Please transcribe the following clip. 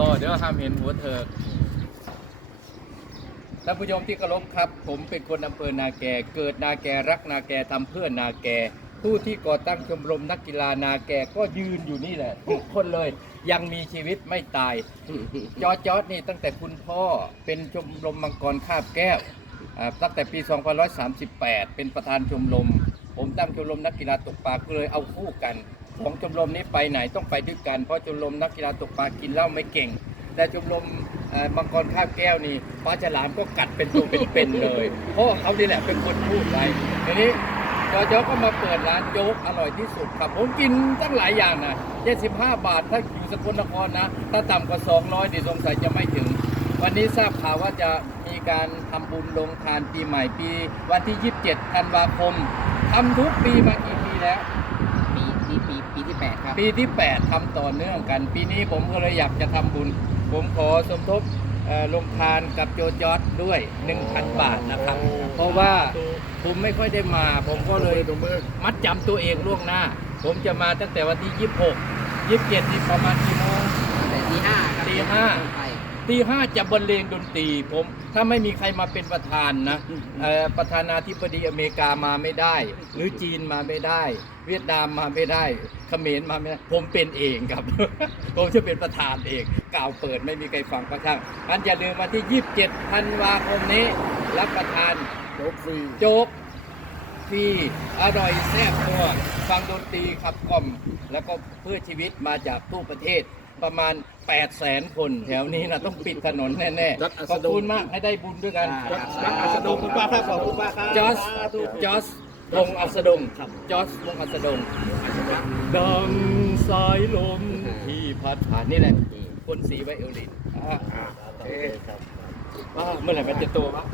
รอเดี๋ยวห้ามเห็นหัวเธอท่านผู้ชมที่เคารพครับ ผมเป็นคนอำเภอนาแก เกิดนาแกรักนาแกทำเพื่อนาแก ผู้ที่ก่อตั้งชมรมนักกีฬานาแกก็ยืนอยู่นี่แหละ ทุกคนเลยยังมีชีวิตไม่ตาย จอจอดนี่ตั้งแต่คุณพ่อเป็นชมรมมังกรคาบแก้วตั้งแต่ปี2538 เป็นประธานชมรม ผมตั้งชมรมนักกีฬาตกปลาก็เลยเอาคู่กัน ของชมรมนี้ไปไหนต้องไปด้วยกัน เพราะชมรมนักกีฬาตกปลากินเหล้าไม่เก่ง แต่ชมรมมังกรคาบแก้วนี่ปลาฉลามก็กัดเป็นตัวเป็นๆเลย เพราะเขานี่แหละเป็นคนพูดไปทีนี้จอจอก็มาเปิดร้านโจ๊กอร่อยที่สุดครับ ผมกินตั้งหลายอย่างนะ75 บาท ถ้าอยู่สกลนครนะ ถ้าต่ำกว่า 200ดิสงสัยจะไม่ถึง วันนี้ทราบข่าวว่าจะมีการทำบุญลงทานปีใหม่ปี วันที่ 27 ธันวาคมทำทุกปีมากี่ปีแล้ว ปดครับปีที่8ทำต่อเนื่องกัน ปีนี้ผมก็เลยอยากจะทำบุญ ผมขอสมทบเอ่อลงทานกับโจจอร์ดด้วย 1,000 บาทนะครับ เพราะว่าผมไม่ค่อยได้มา ผมก็เลยมัดจำตัวเองล่วงหน้า ผมจะมาตั้งแต่วันที่ 26 27นี่ประมาณกี่โมงแต่ตีห้าครับตีห้าไป ตีห้าจะบรรเลงดนตรีผม ถ้าไม่มีใครมาเป็นประธานนะเอ่อประธานาธิบดีอเมริกามาไม่ได้ หรือจีนมาไม่ได้ เวียดนามมาไม่ได้เขมรมาไม่ได้ผมเป็นเองครับ ผมจะเป็นประธานเองกล่าวเปิดไม่มีใครฟังก็ช่างงั้นอย่าลืมมาที่ 27ธันวาคมนี้รับประทานโจ๊กฟรีโจ๊กฟรีอร่อยแซ่บนัวฟังดนตรีขับกล่อม แล้วก็เพื่อชีวิตมาจากทั่วประเทศ ประมาณ 8 0 0แสนคน แถวนี้นะต้องปิดถนนแน่จัดอัๆสขอบดง คุณมากให้ได้บุญด้วยกัน รักรักอัสดงคุณป้าครับขอบคุณป้าครับจอสจอส วงอัสดงจอส วงอัสดง ดังสายลมที่พัดผ่านนี่แหละ คนสีไวโอลินอ่าโอเคครับอ่าเมื่อไหร่มันจะโตวะ